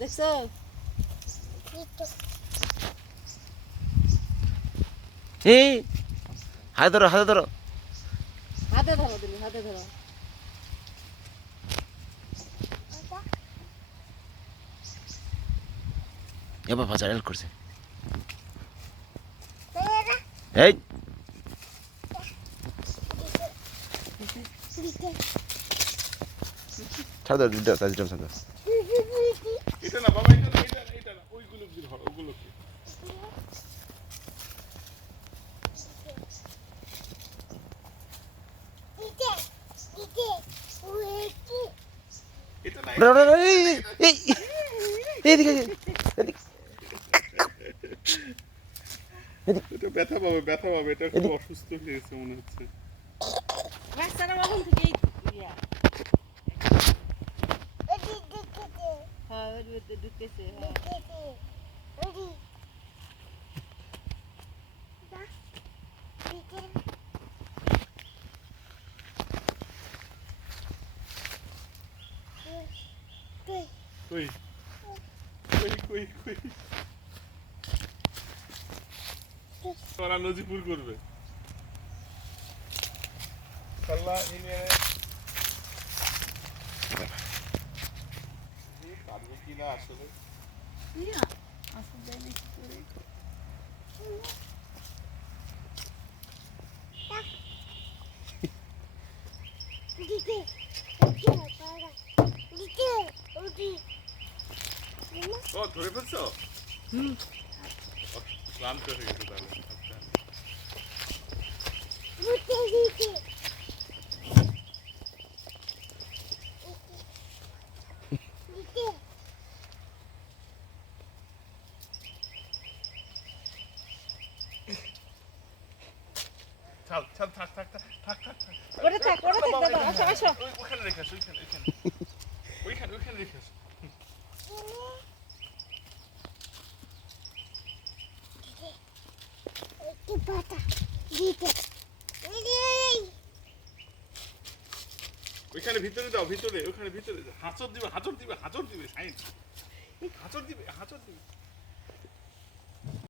দেখছো এই হাতে ধরো হাতে ধরো। হাতে ধরো তুমি হাতে ধরো এবার বাজার হেল্প করছে। এই ছাড় দাও দিদা তাজ ছাড় দাও। এটা না বাবা, এটা না, এটা না, এটা না, ওইগুলো কি ধরো, ওগুলো কি? এটা না, এই এই এইদিকে এদিকে। এটা ব্যথা পাবে, ব্যথা পাবে, এটা খুব অসুস্থ হয়েছে মনে হচ্ছে। বাচ্চারা কখন থেকে ইয়া হ্যাঁ ওর ভিতরে ঢুকেছে হ্যাঁ কই কই কই কই তোরা নজিপুর করবে আল্লাহ ইনে পারবে কি না আসলে। ইয়া আসলে জানি কি করে ও ধরে ফেলছো? হুম ক্লান্ত হয়ে গেছে তাহলে। আচ্ছা ছাড় ছাড়, থাক থাক থাক থাক থাক থাক। ওরে থাক দাদা আসো আসো ওইখানে রেখে আসো, ওইখানে ওইখানে ওইখানে ওইখানে রেখে আসো। ওইখানে ভিতরে দাও, ভিতরে ওইখানে ভিতরে হাঁচর দিবে হাঁচর দিবে হাঁচর দিবে সাইন হাঁচর দিবে হাঁচর দিবে।